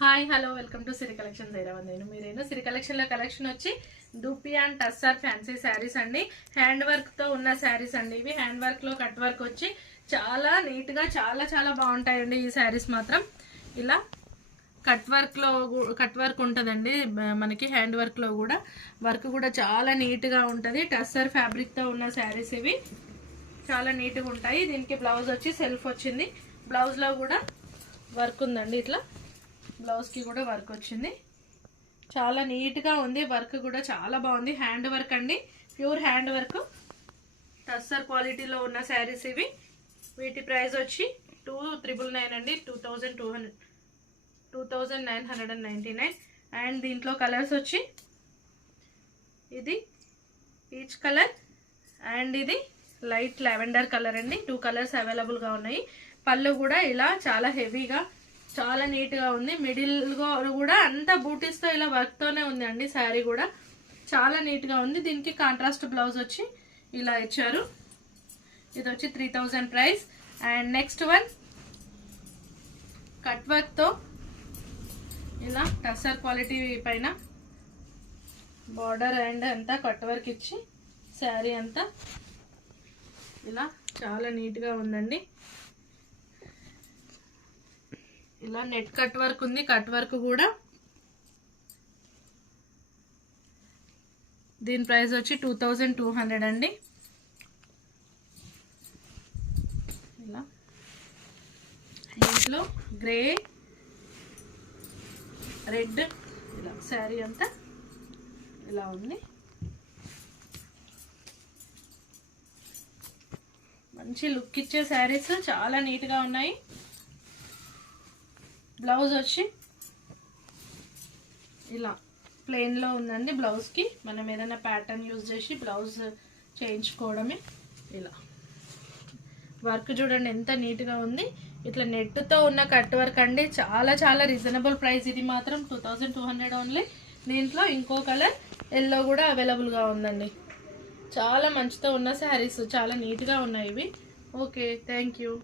Hi hello welcome to Siri collection Hyderabad. మీరేనా సిరి కలెక్షన్లో collection వచ్చి దూపి అండ్ టస్సర్ ఫ్యాన్సీ శారీస్ అండి. హ్యాండ్ వర్క్తో ఉన్న శారీస్ అండి. ఇవి హ్యాండ్ వర్క్లో కట్ వర్క్ వచ్చి చాలా నీట్గా చాలా బాగుంటాయండి. ఈ శారీస్ మాత్రం ఇలా కట్ వర్క్ ఉంటుందండి. మనకి హ్యాండ్ వర్క్లో కూడా వర్క్ కూడా చాలా నీట్గా ఉంటుంది. టస్సర్ ఫ్యాబ్రిక్తో ఉన్న శారీస్ ఇవి చాలా నీట్గా ఉంటాయి. దీనికి బ్లౌజ్ వచ్చి సెల్ఫ్ వచ్చింది. బ్లౌజ్లో కూడా వర్క్ ఉందండి. ఇట్లా బ్లౌజ్కి కూడా వర్క్ వచ్చింది. చాలా నీట్గా ఉంది. వర్క్ కూడా చాలా బాగుంది. హ్యాండ్ వర్క్ అండి, ప్యూర్ హ్యాండ్ వర్క్, టస్సర్ క్వాలిటీలో ఉన్న శారీస్ ఇవి. వీటి ప్రైస్ వచ్చి 2999 అండి. 2999. అండ్ దీంట్లో కలర్స్ వచ్చి ఇది పీచ్ కలర్ అండ్ ఇది లైట్ లావెండర్ కలర్ అండి. 2 కలర్స్ అవైలబుల్గా ఉన్నాయి. పళ్ళు కూడా ఇలా చాలా హెవీగా చాలా నీట్గా ఉంది. మిడిల్ కూడా అంతా బూటీస్తో ఇలా వర్క్తోనే ఉంది అండి. శారీ కూడా చాలా నీట్గా ఉంది. దీనికి కాంట్రాస్ట్ బ్లౌజ్ వచ్చి ఇలా ఇచ్చారు. ఇది వచ్చి 3000 price. And next one cut వర్క్తో ఇలా టస్సర్ క్వాలిటీ పైన బార్డర్ అండ్ అంతా కట్ వర్క్ ఇచ్చి శారీ అంతా ఇలా చాలా నీట్గా ఉందండి. ఇలా నెట్ కట్ వర్క్ ఉంది. కట్ వర్క్ కూడా దీని ప్రైస్ వచ్చి 2200 అండి. ఇలా ఇంట్లో గ్రే రెడ్ ఇలా శారీ అంతా ఇలా ఉంది. మంచి లుక్ ఇచ్చే శారీస్ చాలా నీట్గా ఉన్నాయి. బ్లౌజ్ వచ్చి ఇలా ప్లెయిన్లో ఉందండి. బ్లౌజ్కి మనం ఏదైనా ప్యాటర్న్ యూజ్ చేసి బ్లౌజ్ చేయించుకోవడమే. ఇలా వర్క్ చూడండి ఎంత నీట్గా ఉంది. ఇట్లా నెట్తో ఉన్న కట్ వర్క్ అండి. చాలా రీజనబుల్ ప్రైస్. ఇది మాత్రం 2200 ఓన్లీ. దీంట్లో ఇంకో కలర్ ఎల్లో కూడా అవైలబుల్గా ఉందండి. చాలా మంచితో ఉన్న శారీస్ చాలా నీట్గా ఉన్నాయి ఇవి. Okay, thank you.